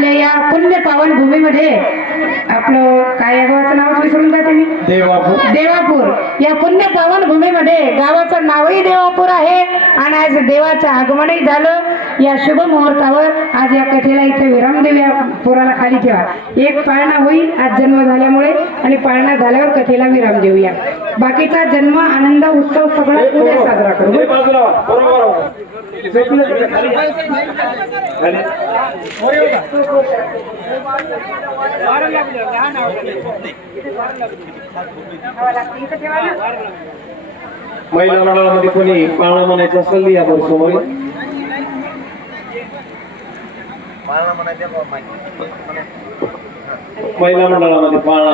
आपल्या या पुण्य पावन भूमीमध्ये आपलं काय या गावाचं नाव विसरून जाते मी देवापूर. देवापूर. या पुण्य पावन भूमीमध्ये गावाचं नावही देवापूर आहे आणि आज देवाचं आगमनही झालं. या शुभ मुहूर्तावर आज या कथेला इथे विराम देऊ या पुराला खाली ठेवा. एक पाळणा होईल आज जन्म झाल्यामुळे आणि पाळणा झाल्यावर कथेला विराम देऊया. बाकीचा जन्म आनंद उत्सव सगळा साजरा करू. महिला मंडळामध्ये कोणी पाळणा म्हणायचं असेल या समोर महिला मंडळामध्ये पाळणा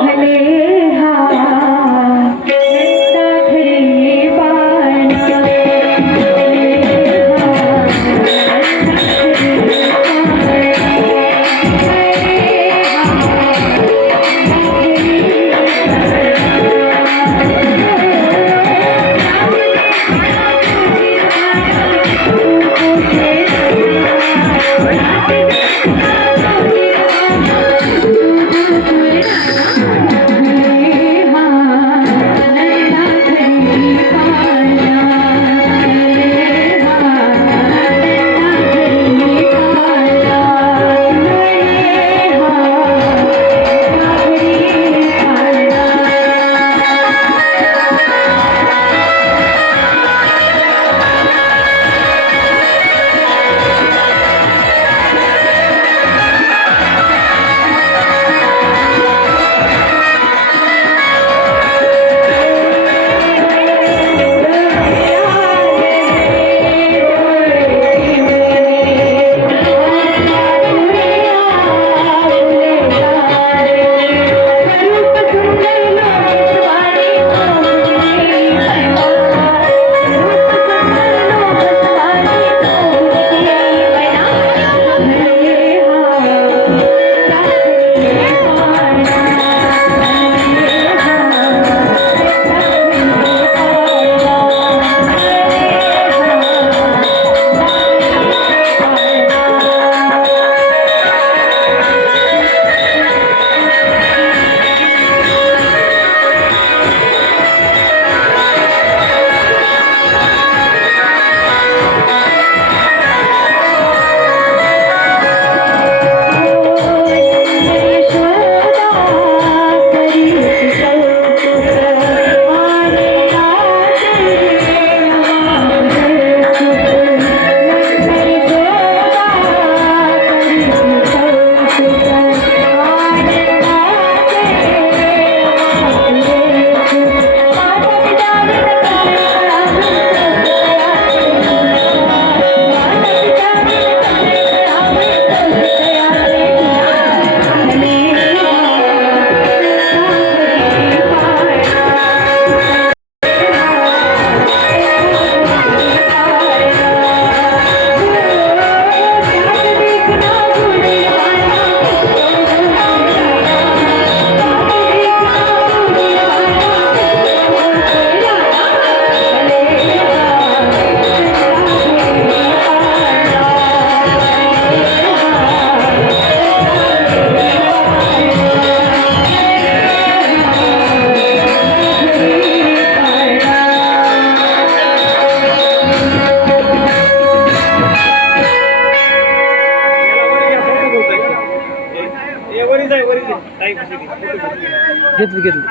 घेतली घेतली.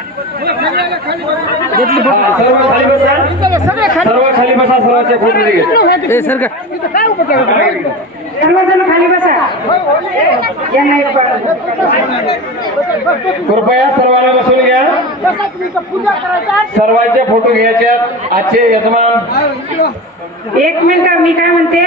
घेतली हा, सर्व खाली बसा सर्व खाली बसा सर्वांच्या फोटो घे सर का? सर्वजण खाली बसा यांना एक पाळणा. कृपया सर्वांना बसून घ्या. सर्वांचे फोटो घ्यायचे. आजचे यजमान. एक मिनिट मी काय म्हणते?